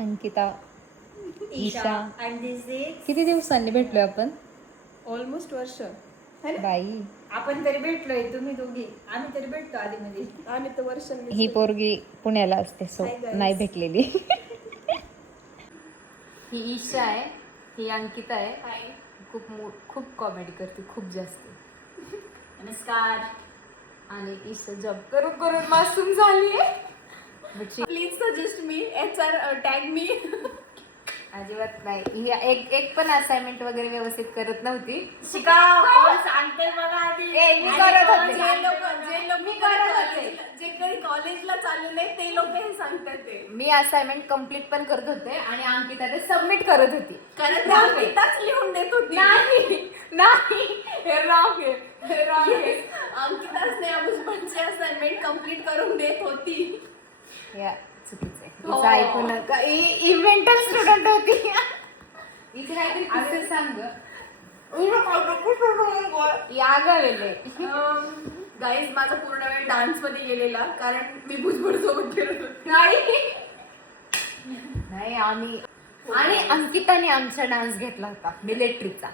Ankita, Isha. and this is किती दिवसांनी भेटलोय आपण? ऑलमोस्ट वर्ष बाई, आपण तरी भेटलोय, तुम्ही दोघी. आम्ही तरी भेटतो आधी मध्ये. आम्ही तर वर्षांनी. ही पोरगी पुण्याला असते सो Hi guys. नाही भेटलेली. ही ईशा आहे, ही अंकिता आहे. हाय. खूप कॉमेडी करते, खूप जास्त. नमस्कार. आणि ईशा जॉब करून करून मासूम झाली आहे. Please suggest me HR tag me. अजिबात नाही. ही एक पण असाइनमेंट वगैरे व्यवस्थित करत नव्हती. शिकाव कोण सांगते बघा आधी. मी करत होते. जे काही कॉलेजला चालू नाही ते लोक हे सांगतात ते. मी असाइनमेंट कम्प्लीट पण करत होते आणि अंकिता ते सबमिट करत होती. कारण अंकिताच लिहून देत होती. नाही हे रॉंग आहे. अंकिताच नाही भुजबळची असाइनमेंट कम्प्लीट करून देत होती. या चुकीचं आहे. हो. तिचं ऐकू नका. ही मेंटल स्टुडंट होती. इथे काहीतरी किस्से सांग. या गं गाईज माझा पूर्ण वेळ डान्स मध्ये गेलेला कारण मी भुजबळ सोबत फिरत होते. नाही आम्ही आणि अंकिताने आमचा डान्स घेतला होता मिलिटरीचा.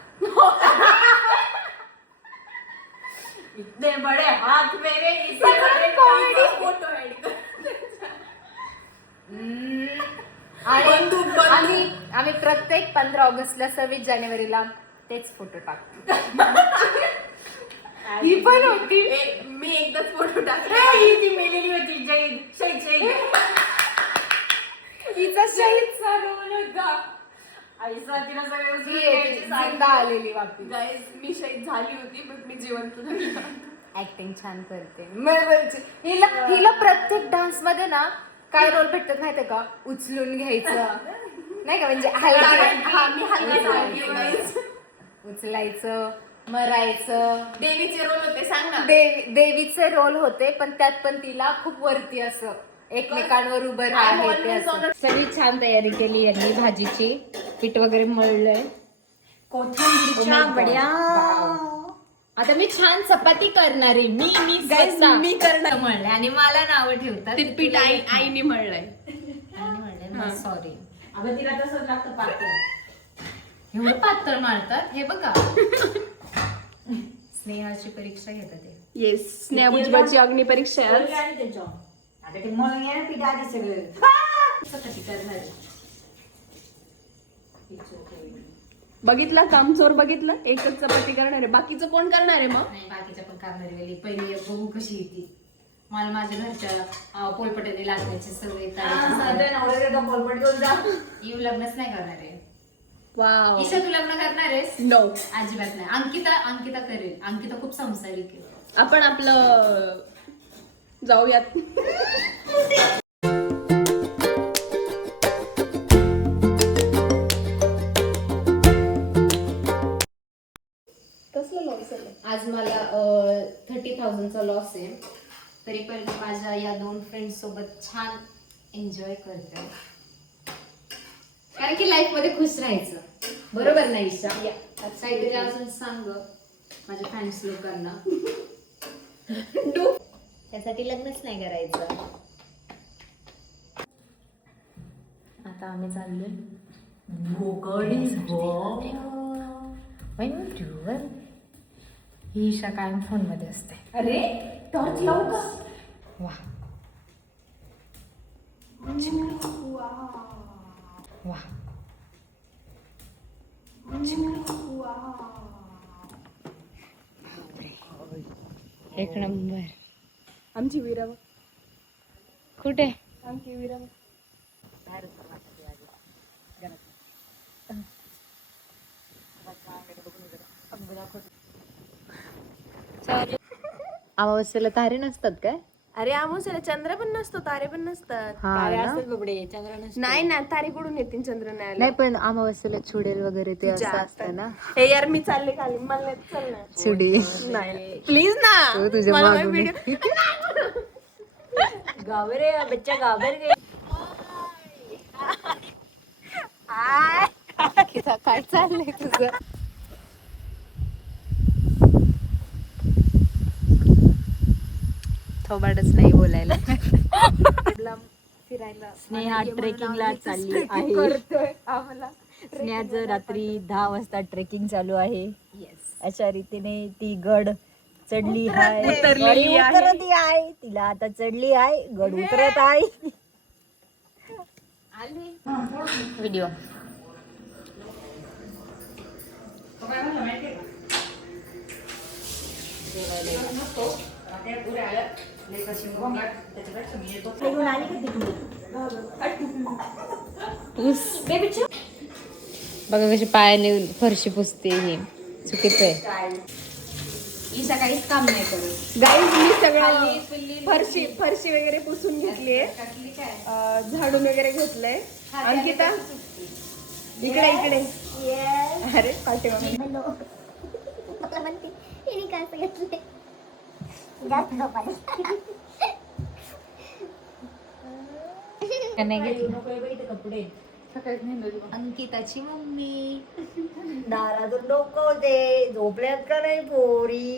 इतने बड़े हाथ मेरे इसे सगळं comedy. फोटो ऍड कर. आणि आम्ही प्रत्येक 15 ऑगस्टला 26 जानेवारीला तेच फोटो टाकतो. ही पण होती. मी एकदाच फोटो टाकला. ही ती मेलेली होती. शहीद हिचा शहीदचा रोल होता. आईसा तिला सगळे ती उचलून एक घ्यायची, जिंदा आलेली वापस. गाईज मी शहीद झाली होती बट मी जिवंत झाली. ऍक्टिंग छान करते. हिला प्रत्येक डान्स मध्ये ना काय रोल भेटतात माहितीये का? उचलून घ्यायचं नाही का, म्हणजे मी हलकी झाली guys. उचलायचं, मरायचं. देवीचे रोल होते सांग ना. देवीचे रोल होते पण त्यात पण तिला खूप वरती असं एकमेकांवर उभं राहायचं. सगळी छान तयारी केली यांनी भाजीची. पीठ वगैरे मळलंय. कोथिंबीरच्या बड्या. आता मी छान चपाती करणार आहे. Guys, मी करणार. मळलंय आणि मला नाव ठेवतात. ते पीठ आईने मळलंय. सॉरी. अगं तिला तसंच लागतं पातळ. एवढं पातळ मारतात हे बघा. स्नेहाची परीक्षा घेतात ते. येस स्नेहा भुजबळची अग्निपरीक्षा आहे आज. आणि त्याच्यावर आता ते मळून या पीठ आधी सगळं चपाती करणार आहे. बघितलं कामचोर बघितलं. एकच चपाती करणार आहे. बाकीचं कोण करणार आहे मग? नाही बाकीच्या पण करणारी वेळी पहिली एक बघू कशी येते. मला माझ्या घरच्या पोलपट्याने लागण्याची सवय. येऊ लग्नच नाही करणार आहे. वाव. ईशा तू लग्न करणार आहेस? नो. अजिबात नाही. अंकिता करेल. अंकिता खूप संसारिक आहे. आपण आपलं जाऊयात. कसलं लॉस आहे? आज मला 30,000चा लॉस आहे. तरी पण माझ्या या 2 फ्रेंड्स सोबत छान एन्जॉय करते. कारण की लाईफ मध्ये खुश राहायचं. बरोबर ना ईशा? काहीतरी अजून सांग माझ्या फॅन्स लोकांना. त्यासाठी लग्नच नाही करायचं. आता आम्ही चाललोय. ही ईशा कायम फोन मध्ये असते. अरे टॉर्च लावू का? वा वा एक नंबर. आमची वीरा कुठे? आमची वीरा अमावस्येला तारे नसतात काय? अरे आमोसेला चंद्र पण नसतो तारे पण नसतात. तारे असतात बबडे, चंद्र नसतो. नाही ना तारे कुठून येतील चंद्र नाही नाही पण अमावस्येला चुडेल वगैरे ते असं असतं ना. हे यार मी चालले खाली मला नाही चालणार. चुडी नाही प्लीज ना. तो तुझ्या मला मागून व्हिडिओ गावरे बच्चा गावर गए. काय चाललंय तुझं? थोबाडच नाही बोलायला. फिरायला बघायला स्नेहा ट्रेकिंगला चालली आहे. करतोय आम्हाला स्नेहाचं रात्री 10 वाजता ट्रेकिंग चालू आहे. येस अशा रीतीने ती गड चढली आहे. उतरलेली आहे. उतरती आहे. तिला आता चढली आहे, गड उतरत आहे. व्हिडिओ बघा कशी पायाने फरशी पुसते ही चुकीचं आहे. ईशा काहीच काम नाही करत. गाईज मी सगळं फरशी वगैरे पुसून घेतलीये, झाडून वगैरे घेतलंय. अंकिता इकडे इकडे. अरे पाठी कपडे अंकिताची मम्मी दारातून डोकवते. झोपल्यात का नाही पोरी?